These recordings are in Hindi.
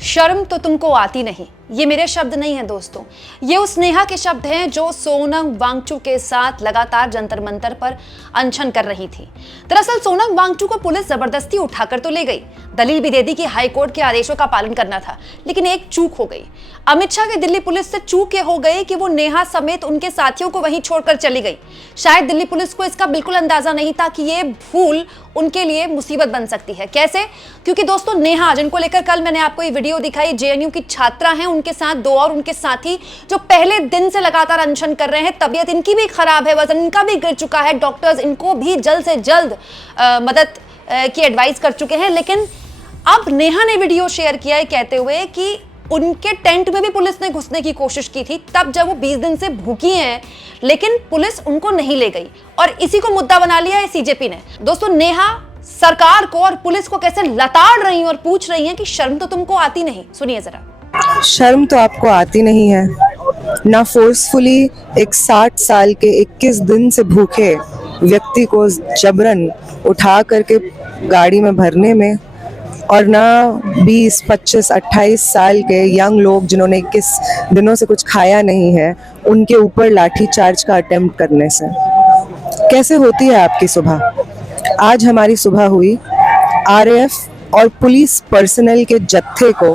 शर्म तो तुमको आती नहीं। ये मेरे शब्द नहीं है दोस्तों, ये उस नेहा के शब्द हैं जो सोनम वांगचुक के साथ लगातार जंतर मंतर पर अनशन कर रही थी। दरअसल सोनम वांगचुक को पुलिस जबरदस्ती उठाकर तो ले गई, दलील भी दे दी कि हाईकोर्ट के आदेशों का पालन करना था, लेकिन एक चूक हो गई। अमित शाह की दिल्ली पुलिस से चूक ये हो गई कि वो नेहा समेत उनके साथियों को वहीं छोड़कर चली गई। शायद दिल्ली पुलिस को इसका बिल्कुल अंदाजा नहीं था कि ये भूल उनके लिए मुसीबत बन सकती है। कैसे? क्योंकि दोस्तों नेहा, जिनको लेकर कल मैंने आपको ये वीडियो दिखाई, जेएनयू की छात्रा हैं, उनके साथ दो और उनके साथी जो पहले दिन से लगातार अनशन कर रहे हैं। तबीयत इनकी भी खराब है, वजन इनका भी गिर चुका है, डॉक्टर्स इनको भी जल्द से जल्द मदद की एडवाइस कर चुके हैं। लेकिन अब नेहा ने वीडियो शेयर किया है कहते हुए कि उनके टेंट में भी पुलिस ने घुसने की कोशिश की थी, तब जब वो 20 दिन से भूखी हैं, लेकिन पुलिस उनको नहीं ले गई और इसी को मुद्दा बना लिया है सीजेपी ने। दोस्तों नेहा सरकार को और पुलिस को कैसे लताड़ रही हैं और पूछ रही हैं कि शर्म तो तुमको आती नहीं। सुनिए जरा। शर्म तो आपको आती नहीं है ना, फोर्सफुली एक 60 साल के 21 दिन से भूखे व्यक्ति को जबरन उठा करके गाड़ी में भरने में, और ना 20, 25, 28 साल के यंग लोग जिन्होंने 21 दिनों से कुछ खाया नहीं है, उनके ऊपर लाठी चार्ज का अटेम्प्ट करने से। कैसे होती है आपकी सुबह? आज हमारी सुबह हुई आरएएफ और पुलिस पर्सनल के जत्थे को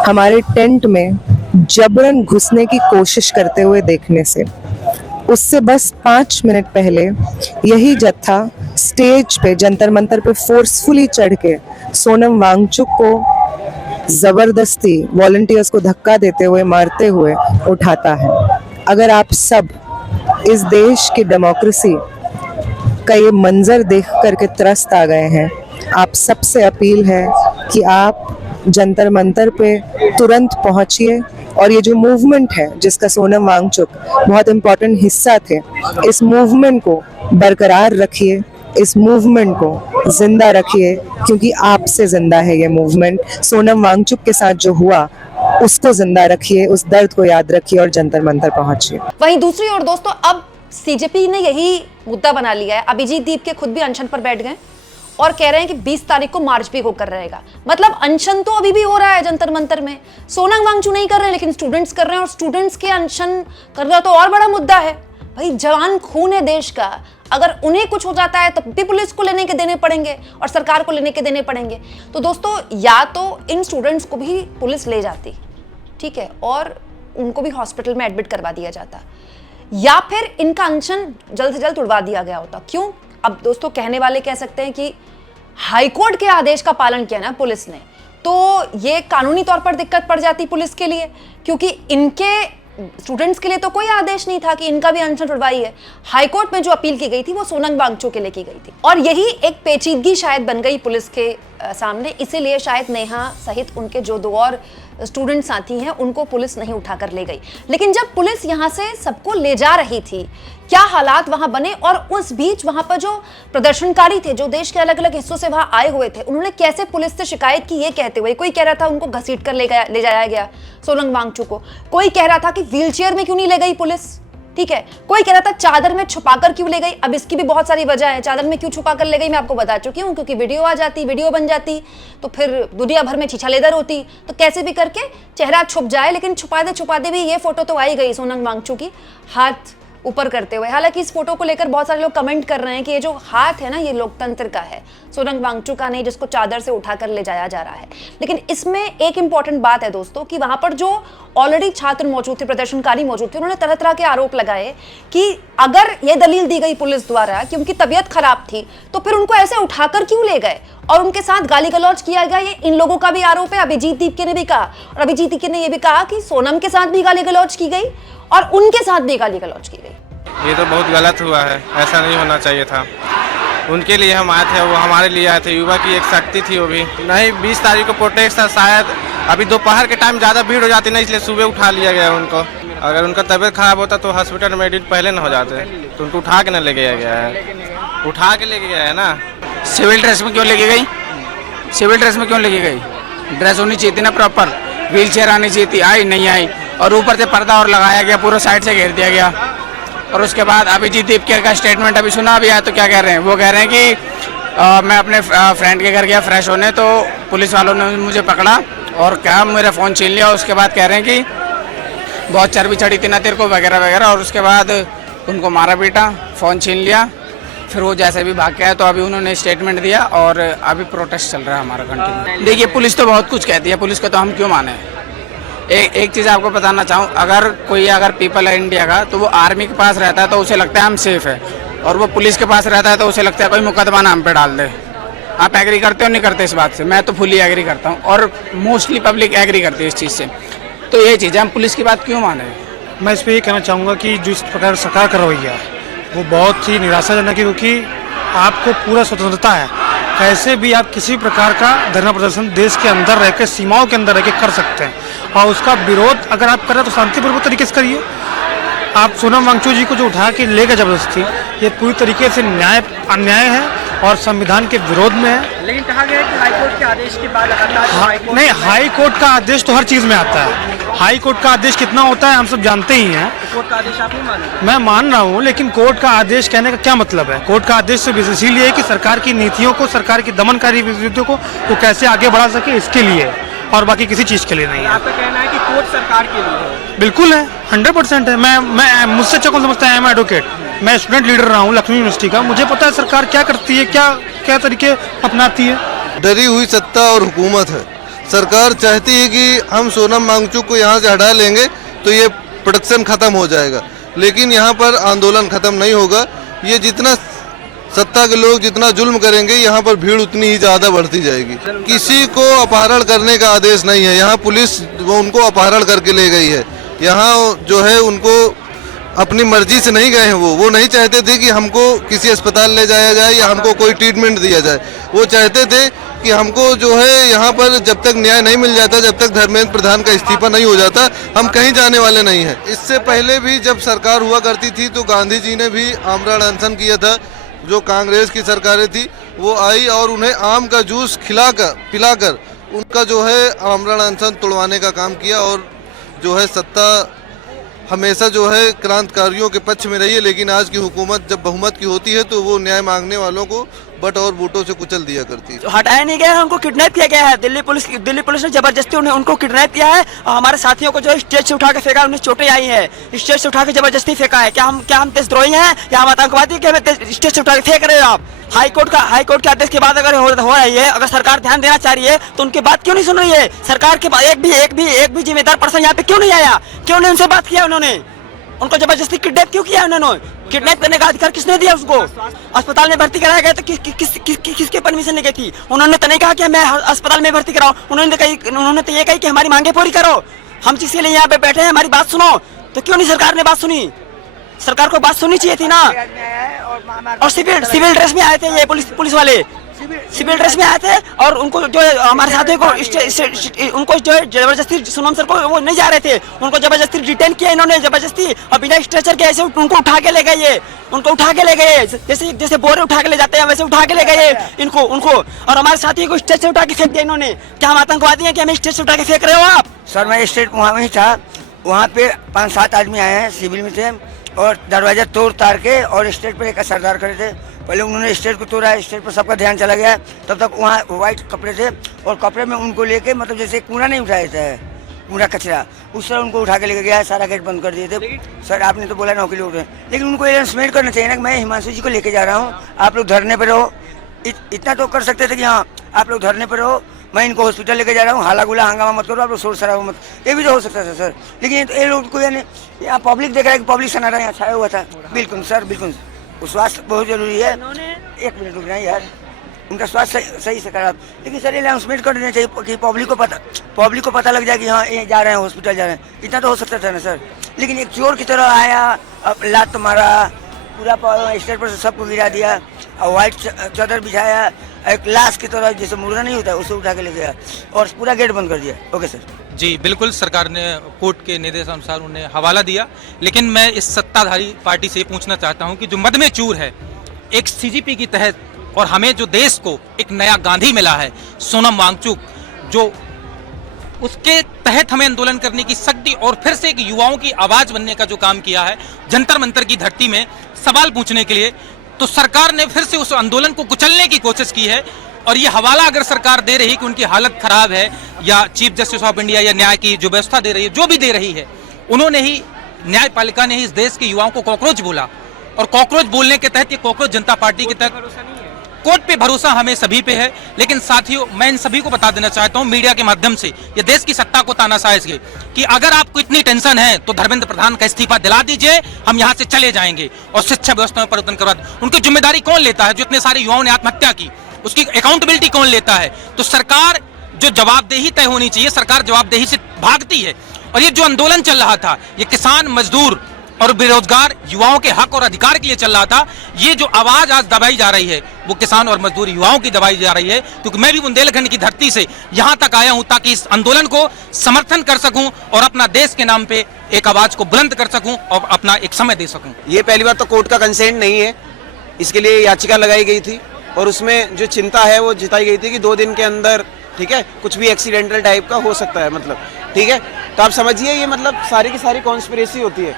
हमारे टेंट में जबरन घुसने की कोशिश करते हुए देखने से। उससे बस 5 मिनट पहले यही जत्था स्टेज पे जंतर मंतर पे फोर्सफुली चढ़ के सोनम वांगचुक को जबरदस्ती वॉलंटियर्स को धक्का देते हुए, मारते हुए उठाता है। अगर आप सब इस देश की डेमोक्रेसी का ये मंजर देख करके त्रस्त आ गए हैं, आप सबसे अपील है कि आप जंतर मंतर पे तुरंत पहुंचिए और ये जो मूवमेंट है जिसका सोनम वांगचुक बहुत इम्पोर्टेंट हिस्सा थे, इस मूवमेंट को बरकरार रखिए, इस मूवमेंट को जिंदा रखिए, क्योंकि आपसे जिंदा है ये मूवमेंट। सोनम वांगचुक के साथ जो हुआ उसको जिंदा रखिए, उस दर्द को याद रखिए और जंतर मंतर पहुंचिए। वहीं दूसरी ओर दोस्तों अब सीजेपी ने यही मुद्दा बना लिया है। अभिजीत दीप के खुद भी अनशन पर बैठ गए और कह रहे हैं कि 20 तारीख को मार्च भी होकर रहेगा। मतलब अनशन तो अभी भी हो रहा है जंतर मंतर में, सोनम वांगचुक नहीं कर रहे हैं लेकिन स्टूडेंट्स कर रहे हैं, और स्टूडेंट्स के अनशन करना तो और बड़ा मुद्दा है। भाई जवान खून है देश का, अगर उन्हें कुछ हो जाता है तब भी पुलिस को लेने के देने पड़ेंगे और सरकार को लेने के देने पड़ेंगे। तो दोस्तों या तो इन स्टूडेंट्स को भी पुलिस ले जाती, ठीक है, और उनको भी हॉस्पिटल में एडमिट करवा दिया जाता, या फिर इनका अनशन जल्द से जल्द उड़वा दिया गया होता। क्यों? अब दोस्तों कहने वाले कह सकते हैं कि हाईकोर्ट के आदेश का पालन किया ना पुलिस ने, तो ये कानूनी तौर पर दिक्कत पड़ जाती पुलिस के लिए, क्योंकि इनके स्टूडेंट्स के लिए तो कोई आदेश नहीं था कि इनका भी अनशन उड़वाई है। हाईकोर्ट में जो अपील की गई थी वो सोनम वांगचुक के लिए की गई थी, और यही एक पेचीदगी शायद बन गई पुलिस के सामने। इसीलिए शायद नेहा सहित उनके जो दो और स्टूडेंट साथी हैं उनको पुलिस नहीं उठाकर ले गई। लेकिन जब पुलिस यहां से सबको ले जा रही थी, क्या हालात वहां बने, और उस बीच वहां पर जो प्रदर्शनकारी थे जो देश के अलग अलग हिस्सों से वहां आए हुए थे, उन्होंने कैसे पुलिस से शिकायत की ये कहते हुए, कोई कह रहा था उनको घसीट कर ले जाया गया सोनम वांगचुक को, कोई कह रहा था कि व्हीलचेयर में क्यों नहीं ले गई पुलिस, ठीक है, कोई कह रहा था चादर में छुपाकर क्यों ले गई। अब इसकी भी बहुत सारी वजह है, चादर में क्यों छुपाकर ले गई मैं आपको बता चुकी हूँ, क्योंकि वीडियो आ जाती, वीडियो बन जाती तो फिर दुनिया भर में छीछालेदर होती, तो कैसे भी करके चेहरा छुप जाए। लेकिन छुपाते भी ये फोटो तो आई गई सोनम वांगचुक की हाथ ऊपर करते हुए। हालांकि इस फोटो को लेकर बहुत सारे लोग कमेंट कर रहे हैं कि ये जो हाथ है ना, ये लोकतंत्र का है, सोनम वांगचुक का नहीं जिसको चादर से उठाकर ले जाया जा रहा है। लेकिन इसमें एक इंपॉर्टेंट बात है दोस्तों कि वहां पर जो ऑलरेडी छात्र मौजूद थे, प्रदर्शनकारी मौजूद थे, उन्होंने तरह तरह के आरोप लगाए कि अगर ये दलील दी गई पुलिस द्वारा कि उनकी तबीयत खराब थी, तो फिर उनको ऐसे उठाकर क्यों ले गए और उनके साथ गाली गलौज किया गया। ये इन लोगों का भी आरोप है। अभिजीत दीप ने भी कहा, और अभिजीत दीप ने यह भी कहा कि सोनम के साथ भी गाली गलौज की गई और उनके साथ भी गाली गलौज की गई। ये तो बहुत गलत हुआ है, ऐसा नहीं होना चाहिए था। उनके लिए हम आए थे, वो हमारे लिए आए थे, युवा की एक शक्ति थी वो भी। नहीं 20 तारीख को प्रोटेस्ट था, शायद अभी दोपहर के टाइम ज़्यादा भीड़ हो जाती ना, इसलिए सुबह उठा लिया गया उनको। अगर उनका तबीयत खराब होता तो हॉस्पिटल में एडमिट पहले ना हो जाते, तो उनको उठा के ना ले गया गया है, उठा के लेके गया है ना। सिविल ड्रेस में क्यों लेके गई? सिविल ड्रेस में क्यों लेके गई? ड्रेस होनी चाहिए थी ना प्रॉपर, व्हील चेयर आनी चाहिए थी, आई नहीं आई, और ऊपर से पर्दा और लगाया गया, पूरा साइड से घेर दिया गया। और उसके बाद अभिजीत दीप का स्टेटमेंट अभी सुना अभी आया, तो क्या कह रहे हैं? वो कह रहे हैं कि मैं अपने फ्रेंड के घर गया फ्रेश होने, तो पुलिस वालों ने मुझे पकड़ा और क्या मेरा फ़ोन छीन लिया। उसके बाद कह रहे हैं कि बहुत चर्बी चढ़ी थी ना तेरे को वगैरह वगैरह, और उसके बाद उनको मारा पीटा, फ़ोन छीन लिया, फिर वो जैसे भी भाग के आए। तो अभी उन्होंने स्टेटमेंट दिया और अभी प्रोटेस्ट चल रहा है हमारा कंटिन्यू। देखिए पुलिस तो बहुत कुछ कहती है, पुलिस को तो हम क्यों माने। एक चीज़ आपको बताना चाहूँ, अगर पीपल है इंडिया का, तो वो आर्मी के पास रहता है तो उसे लगता है हम सेफ है, और वो पुलिस के पास रहता है तो उसे लगता है कोई मुकदमा नाम पे डाल दे। आप एग्री करते हो नहीं करते इस बात से? मैं तो फुली एग्री करता हूँ, और मोस्टली पब्लिक एग्री करती है इस चीज़ से। तो ये चीज़ है, हम पुलिस की बात क्यों माने। मैं इस पर ये कहना चाहूँगा कि जो इस प्रकार सरकार का रवैया है वो बहुत ही निराशाजनक है, क्योंकि आपको पूरा स्वतंत्रता है, कैसे भी आप किसी प्रकार का धरना प्रदर्शन देश के अंदर रह के, सीमाओं के अंदर रह के कर सकते हैं, और उसका विरोध अगर आप करें तो शांतिपूर्वक तरीके से करिए। आप सोनम वांगचुक जी को जो उठा के ले गए जबरदस्ती, ये पूरी तरीके से अन्याय है और संविधान के विरोध में है। लेकिन कहा गया है कि हाईकोर्ट के आदेश के बाद लगातार नहीं, हाई कोर्ट का आदेश तो हर चीज़ में आता है। हाई कोर्ट का आदेश कितना होता है हम सब जानते ही हैं। कोर्ट का आदेश आप नहीं मान रहे? मैं मान रहा हूँ, लेकिन कोर्ट का आदेश कहने का क्या मतलब है? कोर्ट का आदेश सिर्फ इसीलिए है कि सरकार की नीतियों को, सरकार की दमनकारी गतिविधियों को वो कैसे आगे बढ़ा सके, इसके लिए, और बाकी किसी चीज़ के लिए नहीं है। आपका कहना है कि कोर्ट सरकार के लिए है? बिल्कुल है, 100% है। मैं मुझसे अच्छा कौन समझता है? मैं एडवोकेट, मैं स्टूडेंट लीडर रहा हूँ लक्ष्मी यूनिवर्सिटी का, मुझे पता है सरकार क्या करती है, क्या तरीके अपनाती है। डरी हुई सत्ता और हुकूमत है। सरकार चाहती है कि हम सोनम वांगचुक को यहाँ से हटा लेंगे तो ये प्रोडक्शन खत्म हो जाएगा, लेकिन यहाँ पर आंदोलन खत्म नहीं होगा। ये जितना सत्ता के लोग जितना जुल्म करेंगे, यहाँ पर भीड़ उतनी ही ज़्यादा बढ़ती जाएगी। किसी को अपहरण करने का आदेश नहीं है, यहाँ पुलिस वो उनको अपहरण करके ले गई है। यहाँ जो है उनको अपनी मर्जी से नहीं गए हैं, वो नहीं चाहते थे कि हमको किसी अस्पताल ले जाया जाए या हमको कोई ट्रीटमेंट दिया जाए। वो चाहते थे कि हमको जो है यहाँ पर जब तक न्याय नहीं मिल जाता, जब तक धर्मेंद्र प्रधान का इस्तीफा नहीं हो जाता, हम कहीं जाने वाले नहीं हैं। इससे पहले भी जब सरकार हुआ करती थी तो गांधी जी ने भी आमरण अनशन किया था। जो कांग्रेस की सरकारें थी वो आई और उन्हें आम का जूस पिलाकर उनका जो है आमरण अनशन तोड़वाने का काम किया, और जो है सत्ता हमेशा जो है क्रांतिकारियों के पक्ष में रही है। लेकिन आज की हुकूमत जब बहुमत की होती है तो वो न्याय मांगने वालों को बट और बूटों से कुचल दिया करती है। तो हटाया नहीं गया है, उनको किडनैप किया गया है। दिल्ली पुलिस ने जबरदस्ती उनको किडनैप किया है, और हमारे साथियों को जो स्टेज से उठा के फेंका, उन्हें चोटें आई हैं, स्टेज से उठा के जबरदस्ती फेंका है। क्या हम देशद्रोही हैं या हम आतंकवादी? कि हमें स्टेज से उठा के फेंक रहे हो आप? हाईकोर्ट के आदेश के बाद अगर हो रही है, अगर सरकार ध्यान देना चाह रही है तो उनकी बात क्यों नहीं सुन रही है? सरकार के एक भी जिम्मेदार पर्सन यहाँ पे क्यों नहीं आया? क्यों नहीं उनसे बात किया? उनको जबरदस्ती किडनैप क्यों किया उन्होंने? किडनैप करने का अधिकार किसने दिया उसको? अस्पताल में भर्ती कराया गया तो किसके परमिशन लेके थी? उन्होंने तो नहीं कहा कि मैं अस्पताल में भर्ती कराऊं, उन्होंने तो ये कही कि हमारी मांगे पूरी करो, हम जिसके लिए यहाँ पे बैठे हैं हमारी बात सुनो। तो क्यों नहीं सरकार ने बात सुनी? सरकार को बात सुननी चाहिए थी ना। और सिविल ड्रेस में आए थे ये पुलिस वाले, सिविल ड्रेस में आए थे, और उनको जो हमारे साथियों को उनको जो जबरदस्ती, सोनम सर को वो नहीं जा रहे थे, उनको जबरदस्ती डिटेन किया इन्होंने जबरदस्ती, और बिना स्ट्रेचर के ऐसे उनको उठा के ले गए। उनको उठा के ले गए जैसे बोरे उठा के ले जाते हैं, वैसे उठा के ले गए उनको और हमारे साथियों को स्टेज से उठा के फेंक दिया इन्होंने। क्या हम आतंकवादी हैं कि हमें स्टेज से उठा के फेंक रहे हो आप? सर मैं स्टेज वहीं था, वहाँ पे 5-7 आदमी आए हैं सिविल में थे, और दरवाजा तोड़ तार के और स्टेज पर एक सरदार खड़े थे। पहले उन्होंने स्टेज को तोड़ा, स्टेज पर सबका ध्यान चला गया। तब तक वहाँ वाइट कपड़े थे, और कपड़े में उनको लेके, मतलब जैसे कूड़ा नहीं उठाया था, कूड़ा कचरा, उस तरह उनको उठा के लेके गया है। सारा गेट बंद कर दिए थे। सर आपने तो बोला 9 किलो उठे, लेकिन उनको अनाउंसमेंट करना चाहिए ना कि मैं हिमांशु जी को लेके जा रहा हूँ, आप लोग धरने पर रहो। इतना तो कर सकते थे कि हाँ आप लोग धरने पर रहो, मैं इनको हॉस्पिटल लेके जा रहा हूँ, हाला गुला हंगामा मत करो, आप लोग शोर शराबा मत, ये भी तो हो सकता था सर। लेकिन ये लोग को यानी यहाँ पब्लिक देख रहा है कि पब्लिक सनारा यहाँ छाया हुआ था। बिल्कुल सर, बिल्कुल स्वास्थ्य बहुत जरूरी है। 1 मिनट रुक जाए यार, उनका स्वास्थ्य सही से खराब। लेकिन सर ये अनाउंसमेंट कर देना चाहिए कि पब्लिक को पता लग जाए कि हाँ ये जा रहे हैं हॉस्पिटल जा रहे हैं। इतना तो हो सकता था ना सर। लेकिन एक चोर की तरह आया, लात मारा, पूरा स्टेज पर से सबको गिरा दिया, और व्हाइट चादर बिछाया, एक लाश की तरह जैसे मुर्गा नहीं होता उसे उठा के ले गया, और पूरा गेट बंद कर दिया। ओके सर जी, बिल्कुल सरकार ने कोर्ट के निर्देशानुसार उन्हें हवाला दिया। लेकिन मैं इस सत्ताधारी पार्टी से पूछना चाहता हूं कि जो मद में चूर है, एक सीजीपी की तहत, और हमें जो देश को एक नया गांधी मिला है सोनम वांगचुक, जो उसके तहत हमें आंदोलन करने की शक्ति और फिर से एक युवाओं की आवाज बनने का जो काम किया है जंतर मंतर की धरती में सवाल पूछने के लिए, तो सरकार ने फिर से उस आंदोलन को कुचलने की कोशिश की है। और ये हवाला अगर सरकार दे रही कि उनकी हालत खराब है, या चीफ जस्टिस ऑफ इंडिया या न्याय की जो व्यवस्था दे रही है, जो भी दे रही है, उन्होंने ही, न्यायपालिका ने ही इस देश के युवाओं को कॉकरोच बोला, और कॉकरोच बोलने के तहत ये कॉकरोच जनता पार्टी के तहत कोर्ट पे भरोसा हमें सभी पे है। लेकिन साथियों, मैं इन सभी को बता देना चाहता हूं मीडिया के माध्यम से, ये देश की सत्ता को तानाशाह इसके, कि अगर आपको इतनी टेंशन है तो धर्मेंद्र प्रधान का इस्तीफा दिला दीजिए, हम यहां से चले जाएंगे और शिक्षा व्यवस्था में परिवर्तन करवा दें। उनकी जिम्मेदारी कौन लेता है? जो इतने सारे युवाओं ने आत्महत्या की, उसकी अकाउंटेबिलिटी कौन लेता है? तो सरकार, जो जवाबदेही तय होनी चाहिए, सरकार जवाबदेही से भागती है। और ये जो आंदोलन चल रहा था, ये किसान, मजदूर और बेरोजगार युवाओं के हक और अधिकार के लिए चल रहा था। ये जो आवाज आज दबाई जा रही है, वो किसान और मजदूर युवाओं की दबाई जा रही है, क्योंकि मैं भी बुंदेलखंड की धरती से यहां तक आया हूं ताकि इस आंदोलन को समर्थन कर सकूं और अपना देश के नाम पे एक आवाज को बुलंद कर सकूं और अपना एक समय दे सकूं। ये पहली बात तो कोर्ट का कंसेंट नहीं है, इसके लिए याचिका लगाई गई थी और उसमें जो चिंता है वो जताई गई थी कि 2 दिन के अंदर, ठीक है, कुछ भी एक्सीडेंटल टाइप का हो सकता है, मतलब, ठीक है। तो आप समझिए ये मतलब सारी की सारी कॉन्स्पिरेसी होती है,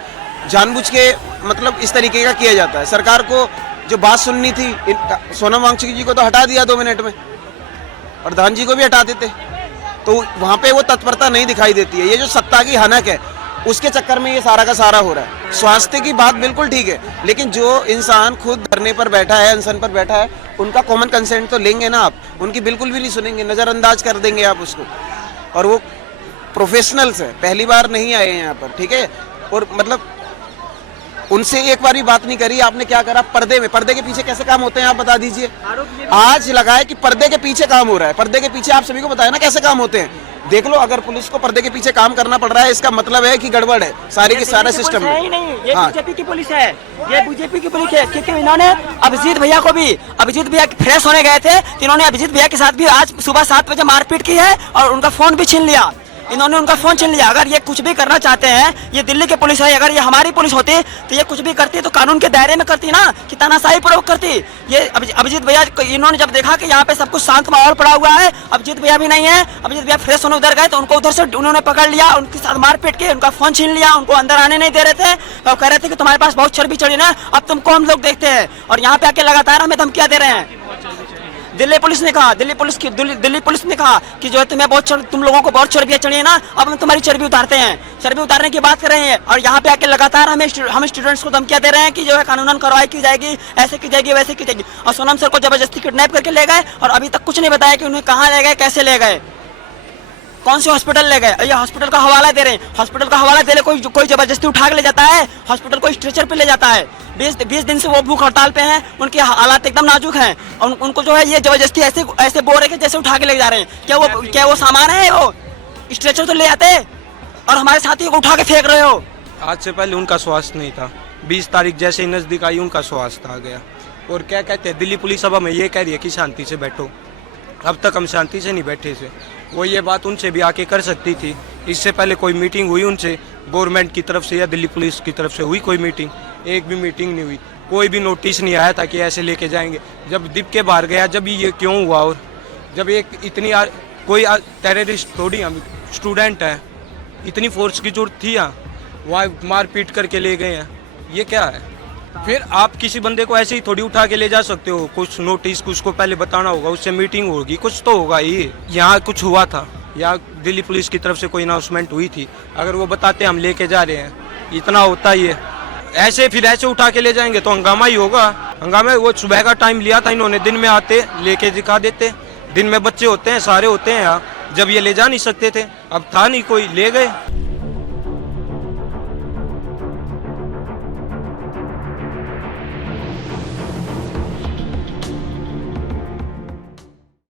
जानबूझ के मतलब इस तरीके का किया जाता है। सरकार को जो बात सुननी थी, सोनम वांगचुक जी को तो हटा दिया 2 मिनट में, और प्रधान जी को भी हटा देते, तो वहाँ पे वो तत्परता नहीं दिखाई देती है। ये जो सत्ता की हनक है, उसके चक्कर में ये सारा का सारा हो रहा है। स्वास्थ्य की बात बिल्कुल ठीक है, लेकिन जो इंसान खुद धरने पर बैठा है, अनशन पर बैठा है, उनका कॉमन कंसेंट तो लेंगे ना आप, उनकी बिल्कुल भी नहीं सुनेंगे, नज़रअंदाज कर देंगे आप उसको। और वो प्रोफेशनल्स है, पहली बार नहीं आए हैं यहाँ पर, ठीक है, और मतलब उनसे एक बार भी बात नहीं करी। आपने क्या करा? पर्दे में, पर्दे के पीछे कैसे काम होते हैं आप बता दीजिए। आज लगाए कि पर्दे के पीछे काम हो रहा है, पर्दे के पीछे आप सभी को बताया ना कैसे काम होते हैं। देख लो, अगर पुलिस को पर्दे के पीछे काम करना पड़ रहा है, इसका मतलब है कि गड़बड़ है सारी की सारा सिस्टम में। ही नहीं, ये बीजेपी की पुलिस है, ये बीजेपी की पुलिस है, क्योंकि इन्होंने अभिजीत भैया को भी, अभिजीत भैया फ्रेश होने गए थे तो इन्होंने अभिजीत भैया के साथ भी आज सुबह 7 बजे मारपीट की है और उनका फोन भी छीन लिया। इन्होंने उनका फोन छीन लिया। अगर ये कुछ भी करना चाहते हैं, ये दिल्ली की पुलिस है, अगर ये हमारी पुलिस होती तो ये कुछ भी करती तो कानून के दायरे में करती ना, कि तानाशाही प्रयोग करती। ये अभिजीत भैया, इन्होंने जब देखा कि यहाँ पे सब कुछ शांत माहौल पड़ा हुआ है, अभिजीत भैया भी नहीं है, अभिजीत भैया फ्रेश होने उधर गए तो उनको उधर से उन्होंने पकड़ लिया, उनके साथ मारपीट के उनका फोन छीन लिया, उनको अंदर आने नहीं दे रहे थे और कह रहे थे कि तुम्हारे पास बहुत चर्बी चढ़ी ना, अब तुमको हम लोग देखते हैं। और यहाँ पे आके लगातार हमें धमकियां दे रहे हैं। दिल्ली पुलिस ने कहा, दिल्ली पुलिस ने कहा कि जो है तुम लोगों को बहुत चर्बियां चढ़ी है ना, अब हम तुम्हारी चर्बी उतारते हैं, चर्बी उतारने की बात कर रहे हैं। और यहाँ पे आके लगातार हम स्टूडेंट्स को धमकियां दे रहे हैं कि जो है कानूनन कार्रवाई की जाएगी, ऐसे की जाएगी, वैसे की जाएगी। और सोनम सर को जबरदस्ती किडनैप करके ले गए और अभी तक कुछ नहीं बताया कि उन्हें कहाँ ले गए, कैसे ले गए, कौन से हॉस्पिटल ले गए। ये हॉस्पिटल का हवाला दे रहे हैं, हॉस्पिटल का हवाला दे रहे, कोई जबरदस्ती उठा के ले जाता है, हॉस्पिटल को स्ट्रेचर पे ले जाता है। 20 दिन से वो भूख हड़ताल पे हैं, उनके हालात एकदम नाजुक हैं और उनको जो है ये जबरदस्ती ऐसे बोरे के जैसे उठा के ले जा रहे हैं। क्या वो सामान है? वो स्ट्रेचर तो ले आते और हमारे साथियों को उठा के फेंक रहे हो। आज से पहले उनका स्वास्थ्य नहीं था, 20 तारीख जैसे ही नज़दीक आई उनका स्वास्थ्य आ गया। और क्या कहते हैं, दिल्ली पुलिस अब हमें ये कह रही है कि शांति से बैठो, अब तक हम शांति से नहीं बैठे थे। वो ये बात उनसे भी आके कर सकती थी। इससे पहले कोई मीटिंग हुई उनसे गवर्नमेंट की तरफ से या दिल्ली पुलिस की तरफ से हुई कोई मीटिंग? एक भी मीटिंग नहीं हुई, कोई भी नोटिस नहीं आया था कि ऐसे लेके जाएंगे। जब दीप के बाहर गया, जब ये क्यों हुआ? और जब एक इतनी कोई टेररिस्ट थोड़ी, हम स्टूडेंट है, इतनी फोर्स की जरूरत थी यहाँ, वहाँ मार पीट करके ले गए हैं, ये क्या है? फिर आप किसी बंदे को ऐसे ही थोड़ी उठा के ले जा सकते हो, कुछ नोटिस कुछ को पहले बताना होगा, उससे मीटिंग होगी, कुछ तो होगा ही। यहाँ कुछ हुआ था या दिल्ली पुलिस की तरफ से कोई अनाउंसमेंट हुई थी, अगर वो बताते हम लेके जा रहे हैं, इतना होता ही है। ऐसे फिर ऐसे उठा के ले जाएंगे तो हंगामा ही होगा। हंगामा वो सुबह का टाइम लिया था इन्होंने, दिन में आते लेके दिखा देते, दिन में बच्चे होते हैं, सारे होते हैं यहाँ, जब ये ले जा नहीं सकते थे, अब था नहीं कोई, ले गए।